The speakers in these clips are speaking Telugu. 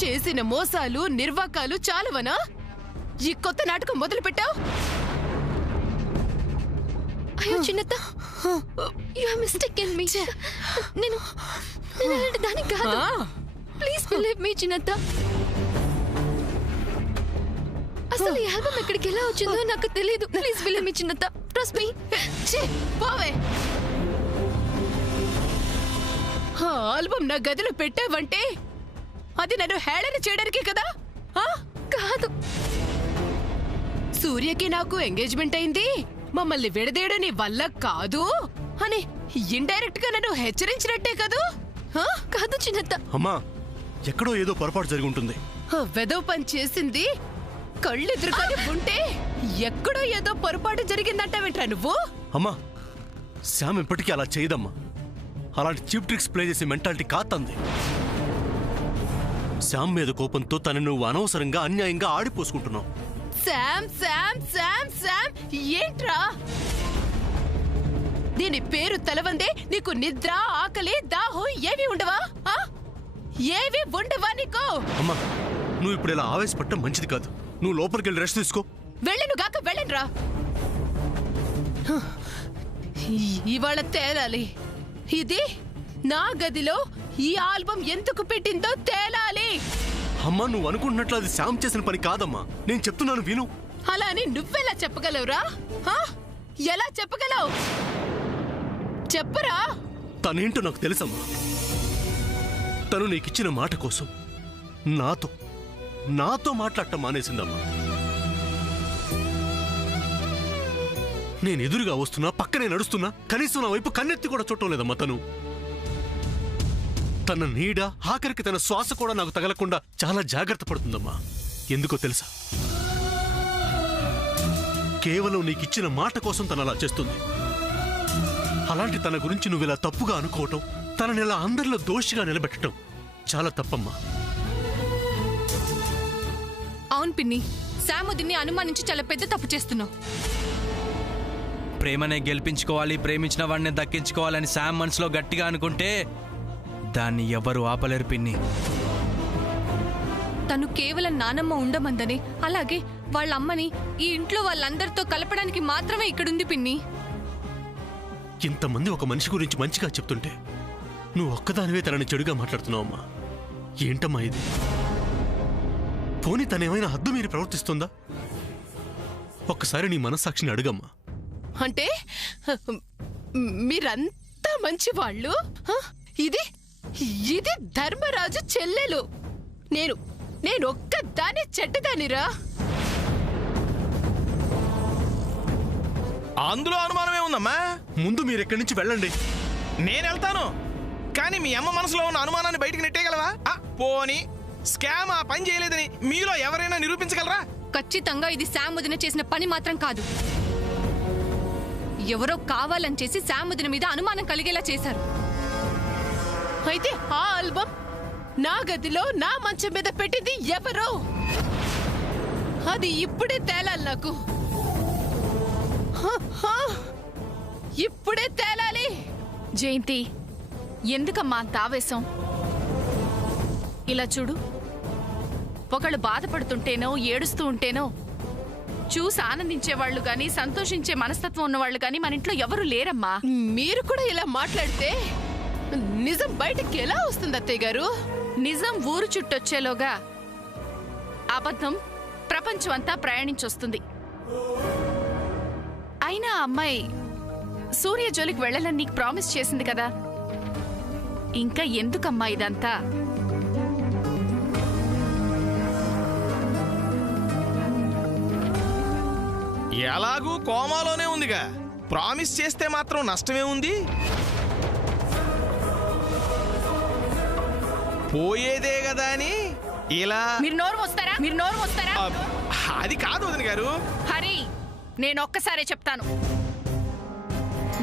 చేసిన మోసాలు నిర్వాకాలు చాలవనా ఈ కొత్త నాటకం మొదలు పెట్టావు? అయ్యో చిన్నత్త, యు హావ్ మిస్టేకెన్ మీ. నేను అలాంటి దాని కాదు. ప్లీజ్ బిలీవ్ మీ చిన్నత్త. అసలు ఈ ఆల్బమ్ ఎక్కడికి ఎలా వచ్చిందో నాకు తెలియదు. ప్లీజ్ బిలీవ్ మీ చిన్నత్త. Trust me. పోవే. ఆల్బమ్ నా గదిలో పెట్టావంటే అది నన్ను హేళన చేయడానికి కదా? కాదు, సూర్యకి నాకు ఎంగేజ్మెంట్ అయింది, మమ్మల్ని విడదీయడం నీ వల్ల కాదు అని ఇండైరెక్ట్ గా నన్ను హెచ్చరించినట్టే కదూ? కాదు చిన్నత్త. అమ్మా, ఎక్కడో ఏదో పొరపాటు జరిగి ఉంటుంది. వెదవ పని చేసింది కళ్ళెదురుకొని ఉంటే ఎక్కడో ఏదో పొరపాటు జరిగిందంటావేంట్రా నువ్వు? అమ్మా, శ్యామ్ ఇప్పటికీ అలా చేయదమ్మా. అలాంటి చీప్ ట్రిక్స్ ప్లే చేసే మెంటాలిటీ కాతంది. శ్యామ్ మీద కోపంతో తను నువ్వు అనవసరంగా అన్యాయంగా ఆడిపోసుకుంటున్నావు. శామ్ శామ్ శామ్ శామ్ ఏంట్రా? దీని పేరు తలవందే నీకు నిద్ర, ఆకలి, దాహం ఏవి ఉండవా? ఏవి ఉండవా నీకు? అమ్మా, నువ్వు ఇప్పుడు ఇలా ఆవేశపడటం మంచిది కాదు. నువ్వు లోపలికి వెళ్ళి రెస్ట్ తీసుకో. వెళ్ళను గాక వెళ్ళనురా. ఇవాళ తేలాలి. ఇది నా గదిలో ఈ ఆల్బమ్ ఎందుకు పెట్టిందో తేలాలి. అమ్మా, నువ్వు అనుకుంటున్నట్లు అది శ్యామ్ చేసిన పని కాదమ్మా. నేను చెప్తున్నాను విను. అలా అని నువ్వెలా చెప్పగలవురా? ఎలా చెప్పగలవు? చెప్పరా. తనేంటో నాకు తెలుసమ్మా. తను నీకిచ్చిన మాట కోసం నాతో మాట్లాడటం మానేసిందమ్మా. నేను ఎదురుగా వస్తున్నా, పక్కనే నడుస్తున్నా, కనీసం నా వైపు కన్నెత్తి కూడా చుట్టం లేదమ్మా. తన నీడ, ఆఖరికి తన శ్వాస కూడా నాకు తగలకుండా చాలా జాగ్రత్త పడుతుందమ్మా. ఎందుకో తెలుసా? కేవలం నీకిచ్చిన మాట కోసం తను అలా చేస్తుంది. అలాంటి తన గురించి నువ్వు ఇలా తప్పుగా అనుకోవటం, తనని ఇలా అందరిలో దోషిగా నిలబెట్టడం చాలా తప్పమ్మా. అవును పిన్ని, శాముదిన్ని అనుమానించి చాలా పెద్ద తప్పు చేస్తున్నావు. ప్రేమనే గెలిపించుకోవాలి, ప్రేమించిన వాడిని దక్కించుకోవాలని శామ్ మనసులో గట్టిగా అనుకుంటే దాన్ని ఎవరు ఆపలేరు పిన్ని. తను కేవలం నానమ్మ ఉండమందని, అలాగే వాళ్ళ అమ్మని ఈ ఇంట్లో వాళ్ళందరితో కలపడానికి మాత్రమే ఇక్కడుంది పిన్ని. ఇంతమంది ఒక మనిషి గురించి మంచిగా చెప్తుంటే నువ్వు ఒక్కదానివే తనని చెడుగా మాట్లాడుతున్నావమ్మా. ఏంటమ్మా ఇది? పోనీ తనేమైనా హద్దు మీరు ప్రవర్తిస్తుందా? ఒక్కసారి నీ మనస్సాక్షిని అడుగమ్మా. అంటే మీరంతా మంచి వాళ్ళు. ఇది ఇది ధర్మరాజు చెల్లెలు. నేను ఒక్కదాన్ని చెడ్డదానిరా. అందులో అనుమానమే ఉందమ్మా. ముందు మీరు ఎక్కడి నుంచి వెళ్ళండి. నేను వెళ్తాను, కానీ మీ అమ్మ మనసులో ఉన్న అనుమానాన్ని బయటికి నెట్టేయగలవా? పోనీ స్కామ్ ఆ పని చేయలేదని మీలో ఎవరైనా నిరూపించగలరా? ఖచ్చితంగా ఇది శాముదిన చేసిన పని మాత్రం కాదు. ఎవరో కావాలని చేసి శాముదిన మీద అనుమానం కలిగేలా చేశారు. అయితే ఆ ఆల్బమ్ నా గదిలో నా మంచం మీద పెట్టింది ఎవరో? అది ఇప్పుడే తేలాలి నాకు. ఇప్పుడే తేలాలి. జయంతి, ఎందుకమ్మా అంత ఆవేశం? ఇలా చూడు, ఒకళ్ళు బాధపడుతుంటేనో ఏడుస్తూ ఉంటేనో చూసి ఆనందించేవాళ్లు గాని, సంతోషించే మనస్తత్వం ఉన్నవాళ్లు గాని మన ఇంట్లో ఎవరు లేరమ్మా. మీరు కూడా ఇలా మాట్లాడితే నిజం బయటకి ఎలా వస్తుంది అత్తయ్య గారు? నిజం ఊరు చుట్టొచ్చేలోగా అబద్ధం ప్రపంచం అంతా ప్రయాణించొస్తుంది. అయినా అమ్మాయి సూర్య జోలికి వెళ్ళాలని నీకు ప్రామిస్ చేసింది కదా, ఇంకా ఎందుకమ్మా ఇదంతా? ఎలాగూ కోమాలోనే ఉందిగా, ప్రామిస్ చేస్తే మాత్రం నష్టమే ఉంది. పోయేదే కదా అని ఇలా. మీరు నోరు మోస్తారా? అది కాదు వదిన గారు. హరి, నేను ఒక్కసారే చెప్తాను.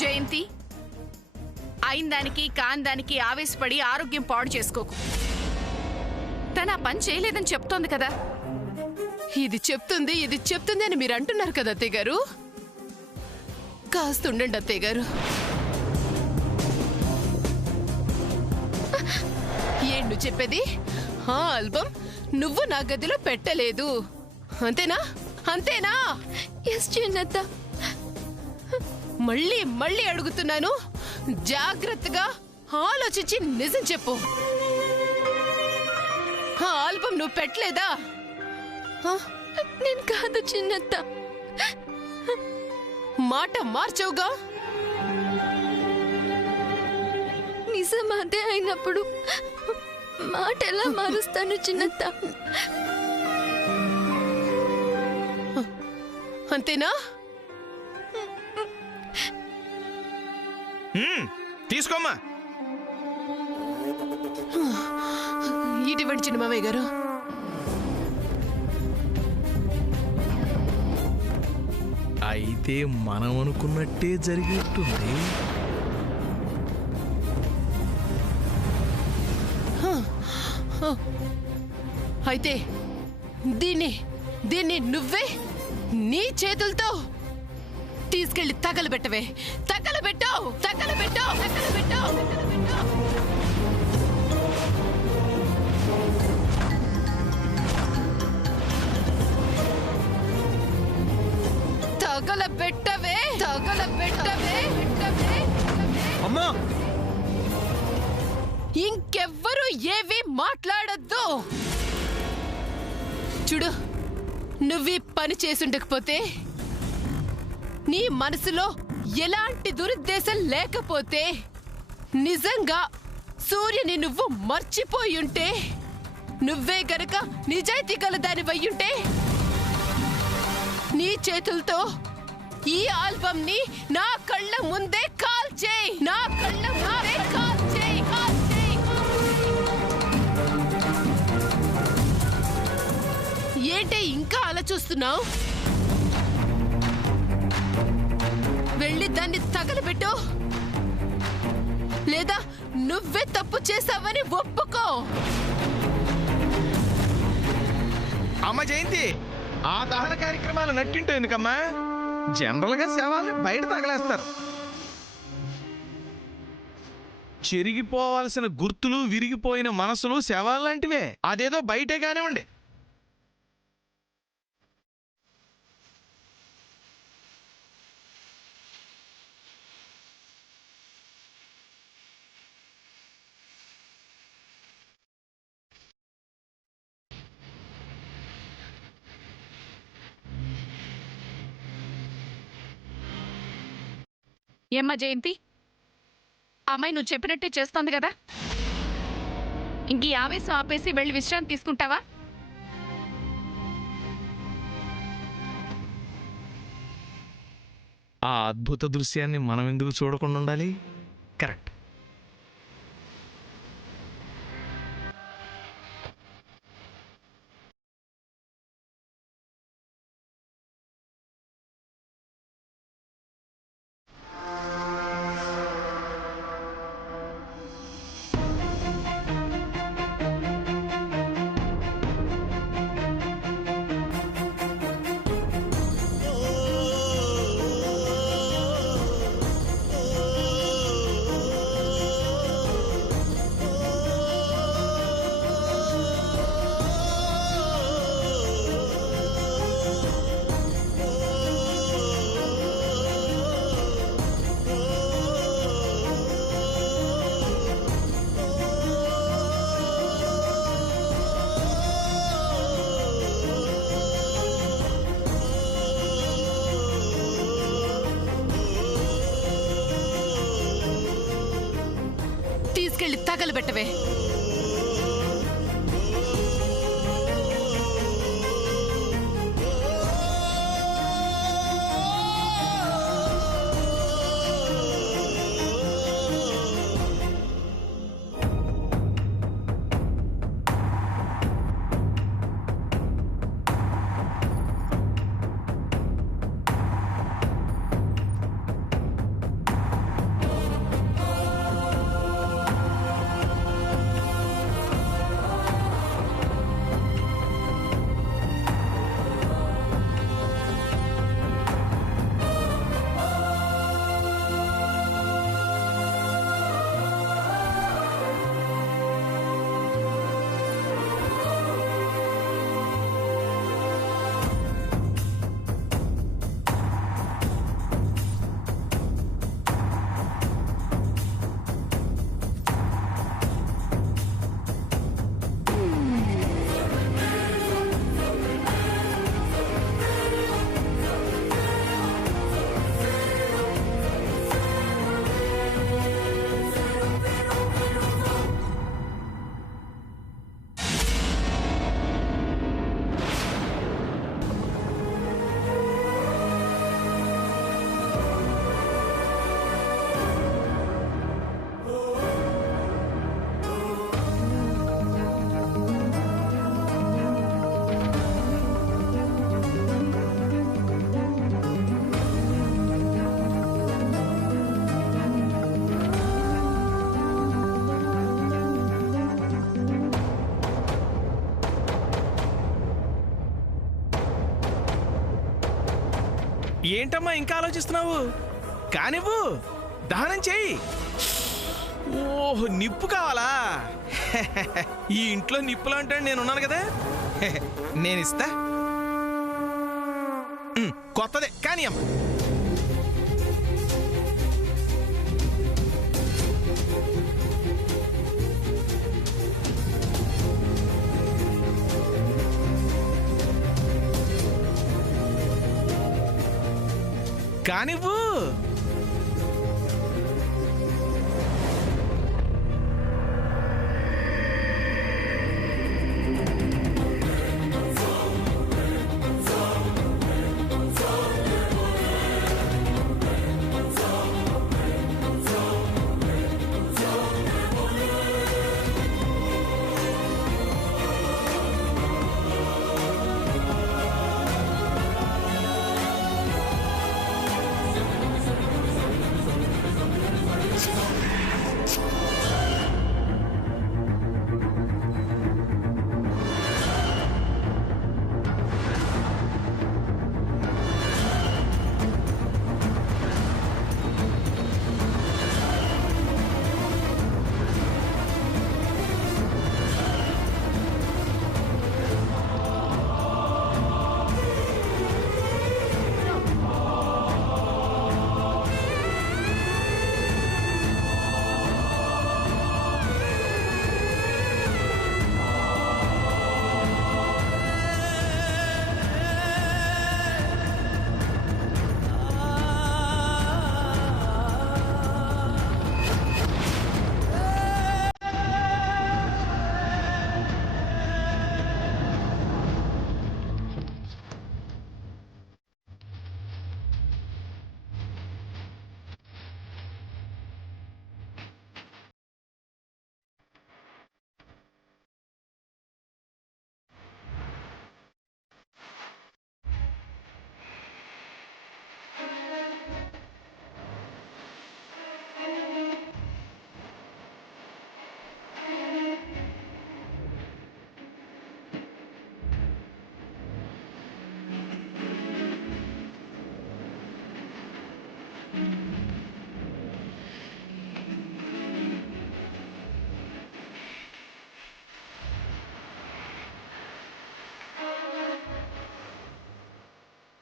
జయంతి, అయిందానికి కాందానికి ఆవేశపడి ఆరోగ్యం పాడు చేసుకోకు. తను ఆ పని చేయలేదని చెప్తోంది కదా. ఇది చెప్తుంది అని మీరు అంటున్నారు కదా అత్తయ్య గారు. కాస్తుండండి అత్తయ్య గారు. ఏండు చెప్పేది? ఆ ఆల్బమ్ నువ్వు నా గదిలో పెట్టలేదు, అంతేనా? అంతేనా? ఎస్ చిన్నత్త. మళ్ళీ మళ్ళీ అడుగుతున్నాను, జాగ్రత్తగా ఆలోచించి నిజం చెప్పు. ఆ ఆల్బమ్ నువ్వు పెట్టలేదా? నేను కాదు చిన్నత్త. మాట మార్చవుగా. నిజం అదే అయినప్పుడు మాట ఎలా మారుస్తాను చిన్నత్త? అంతేనా? తీసుకోమ్మా. ఇటువంటి చిన్న మామయ్య గారు, అయితే మనం అనుకున్నట్టే జరిగినట్టుంది. అయితే దీన్ని నువ్వే నీ చేతులతో తీసుకెళ్లి తగలబెట్టవే. తగలబెట్టావు, తగలబెట్టావు, తగలబెట్టావు, తగలబెట్టావు. తగలబెట్టవే, తగలబెట్టవే, పెట్టవే. అమ్మా! ఇంకెవ్వరూ ఏవి మాట్లాడద్దు. చూడు, నువ్వీ పని చేసుండకపోతే, నీ మనసులో ఎలాంటి దురుద్దేశం లేకపోతే, నిజంగా సూర్యుని నువ్వు మర్చిపోయుంటే, నువ్వే గనక నిజాయితీ గల దానివయ్యుంటే, నీ చేతులతో ఈ ఆల్బమ్ ని నా కళ్ళ ముందే కాల్చేయ్. నా కళ్ళ ముందే కాల్చేయ్, కాల్చేయ్. ఏంటే ఇంకా అలా చూస్తున్నావు? వెళ్ళి దాన్ని తగలబెట్టు, లేదా నువ్వే తప్పు చేసావని ఒప్పుకో. అమ్మ జయంతి, ఆ దహన కార్యక్రమాలు నట్టింటో ఎందుకమ్మా? జనరల్ గా శవాలను బయట తగలేస్తారు. చెరిగిపోవాల్సిన గుర్తులు, విరిగిపోయిన మనసులు శవాలంటివే. అదేదో బయటే కానివ్వండి. ఏమ్మా జయంతి, అమ్మాయి నువ్వు చెప్పినట్టే చేస్తోంది కదా? ఇంక ఈ ఆవేశం ఆపేసి వెళ్ళి విశ్రాంతి తీసుకుంటావా? ఆ అద్భుత దృశ్యాన్ని మనం ఎందుకు చూడకుండా ఉండాలి? కరెక్ట్. తీసుకెళ్లి తగలబెట్టవే. ఏంటమ్మా ఇంకా ఆలోచిస్తున్నావు? కానివ్వు, దహనం చెయ్యి. ఓహ్, నిప్పు కావాలా? ఈ ఇంట్లో నిప్పులు అంటే నేనున్నాను కదా, నేనిస్తా. కొత్తదే కానీ అమ్మ. కానివ్వు.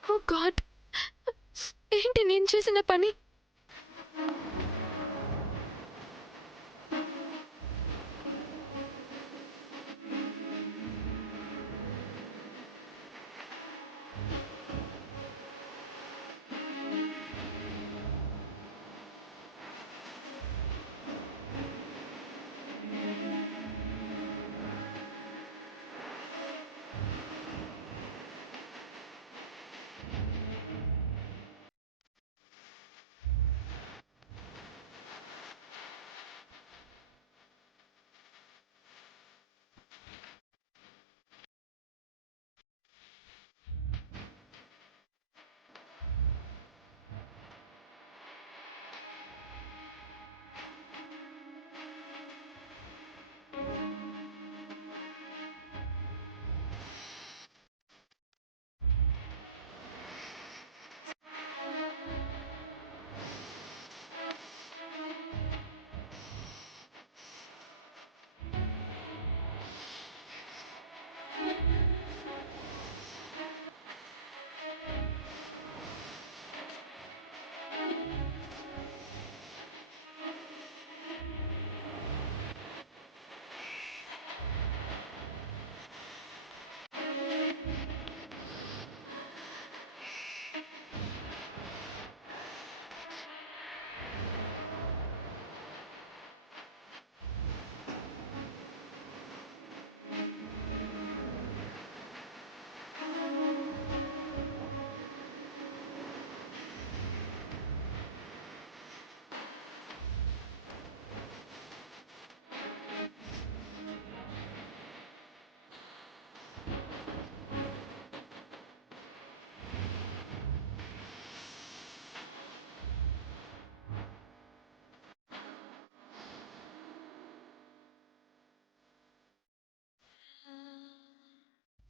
ఓ గాడ్, ఏంటి నేను చేసిన పని?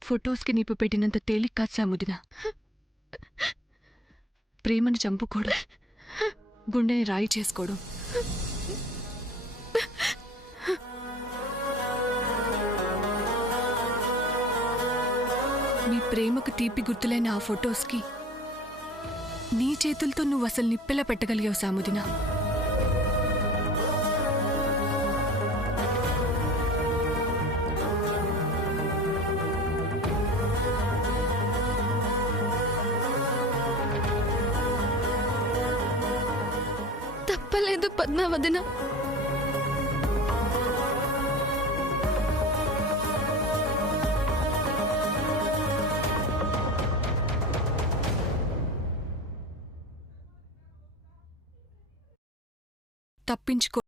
ఫొటోస్కి నిప్పు పెట్టినంత తేలిక కాదు సాముదిన. ప్రేమని చంపుకోవడం, గుండెని రాయి చేసుకోవడం. మీ ప్రేమకు తీపి గుర్తులైన ఆ ఫొటోస్కి నీ చేతులతో నువ్వు అసలు నిప్పెలా పెట్టగలిగావు సాముదినా? తప్పలేదు పద్మావదిన. తప్పించుకో.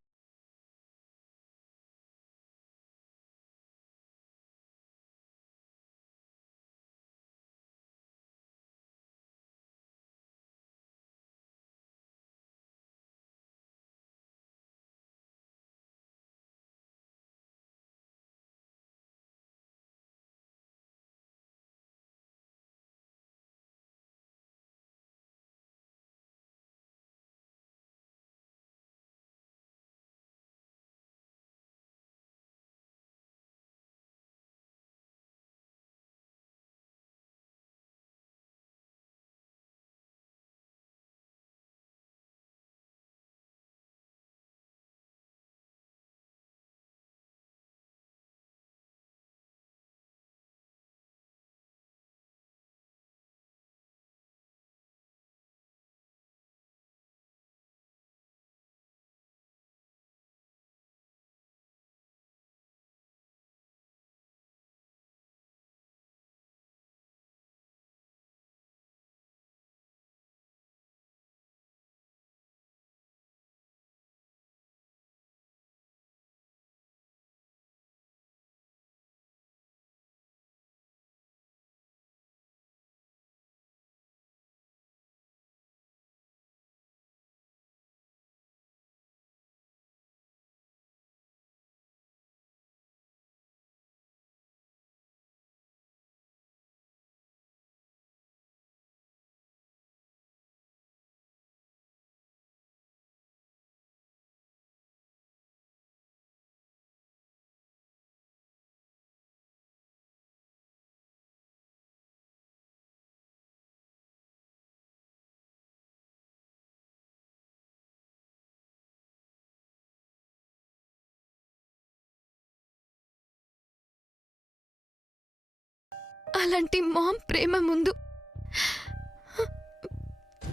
అలాంటి మామ్ ప్రేమ ముందు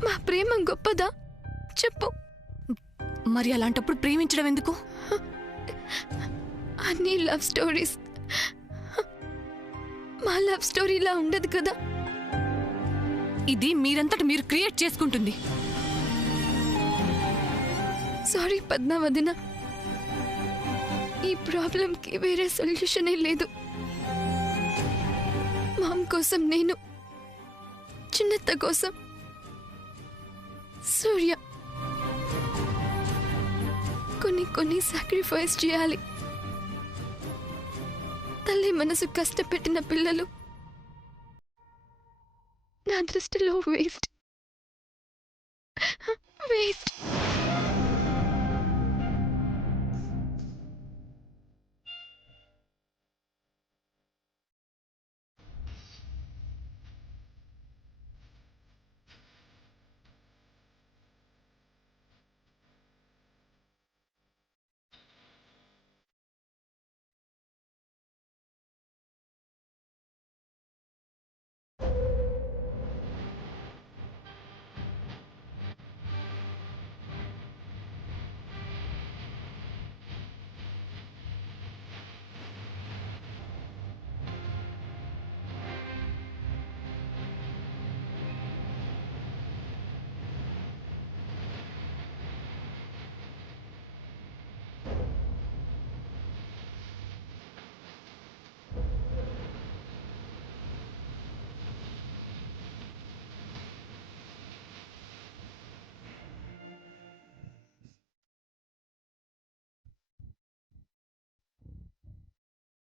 మా ప్రేమ గొప్పదా చెప్పు. మరి అలాంటప్పుడు ప్రేమించడం ఎందుకు? అన్ని లవ్ స్టోరీస్ మా లవ్ స్టోరీలా ఉండదు కదా. ఇది మీరంతట మీరు క్రియేట్ చేసుకుంటుంది. సారీ పద్మావదిన, ఈ ప్రాబ్లంకి వేరే సొల్యూషనే లేదు. మామ్ కోసం నేను, చిన్నత్త కోసం సూర్య కొన్ని సాక్రిఫైస్ చేయాలి. తల్లి మనసు కష్టపెట్టిన పిల్లలు నా దృష్టిలో వేస్ట్.